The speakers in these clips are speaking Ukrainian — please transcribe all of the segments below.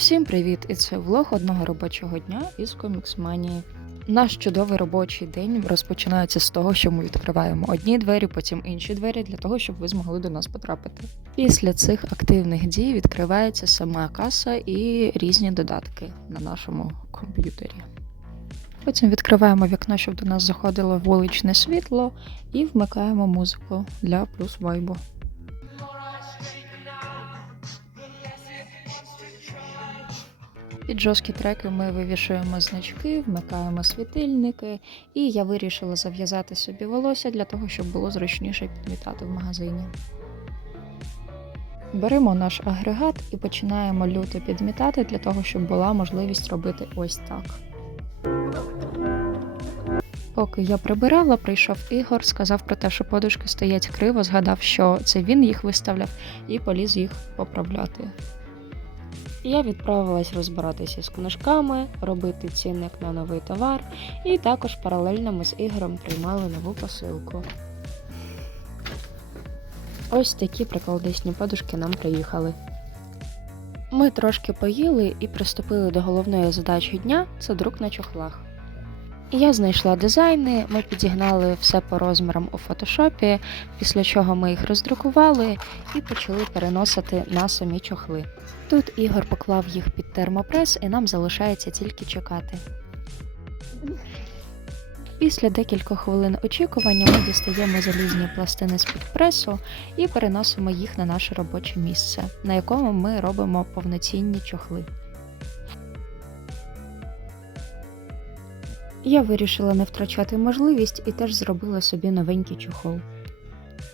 Всім привіт! І це влог одного робочого дня із коміксманії. Наш чудовий робочий день розпочинається з того, що ми відкриваємо одні двері, потім інші двері для того, щоб ви змогли до нас потрапити. Після цих активних дій відкривається сама каса і різні додатки на нашому комп'ютері. Потім відкриваємо вікно, щоб до нас заходило вуличне світло, і вмикаємо музику для плюс вайбу. Під жорсткі треки ми вивішуємо значки, вмикаємо світильники, і я вирішила зав'язати собі волосся для того, щоб було зручніше підмітати в магазині. Беремо наш агрегат і починаємо люто підмітати для того, щоб була можливість робити ось так. Поки я прибирала, прийшов Ігор, сказав про те, що подушки стоять криво, згадав, що це він їх виставляв, і поліз їх поправляти. Я відправилась розбиратися з книжками, робити цінник на новий товар, і також паралельно ми з Ігорем приймали нову посилку. Ось такі прикладисні подушки нам приїхали. Ми трошки поїли і приступили до головної задачі дня це друк на чохлах. Я знайшла дизайни, ми підігнали все по розмірам у фотошопі, після чого ми їх роздрукували і почали переносити на самі чохли. Тут Ігор поклав їх під термопрес, і нам залишається тільки чекати. Після декількох хвилин очікування ми дістаємо залізні пластини з під пресу і переносимо їх на наше робоче місце, на якому ми робимо повноцінні чохли. Я вирішила не втрачати можливість і теж зробила собі новенький чохол.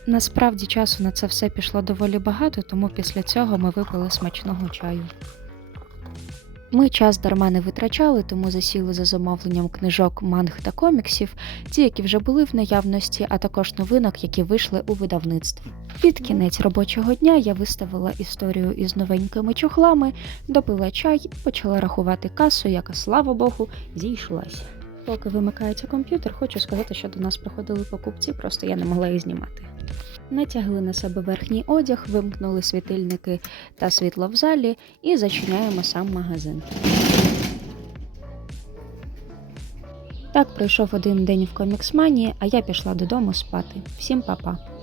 Насправді часу на це все пішло доволі багато, тому після цього ми випили смачного чаю. Ми час дарма не витрачали, тому засіли за замовленням книжок, манг та коміксів, ті, які вже були в наявності, а також новинок, які вийшли у видавництві. Під кінець робочого дня я виставила історію із новенькими чохлами, допила чай почала рахувати касу, яка, слава Богу, зійшлася. Поки вимикається комп'ютер, хочу сказати, що до нас приходили покупці, просто я не могла їх знімати. Натягли на себе верхній одяг, вимкнули світильники та світло в залі і зачиняємо сам магазин. Так пройшов один день в коміксмані, а я пішла додому спати. Всім па-па!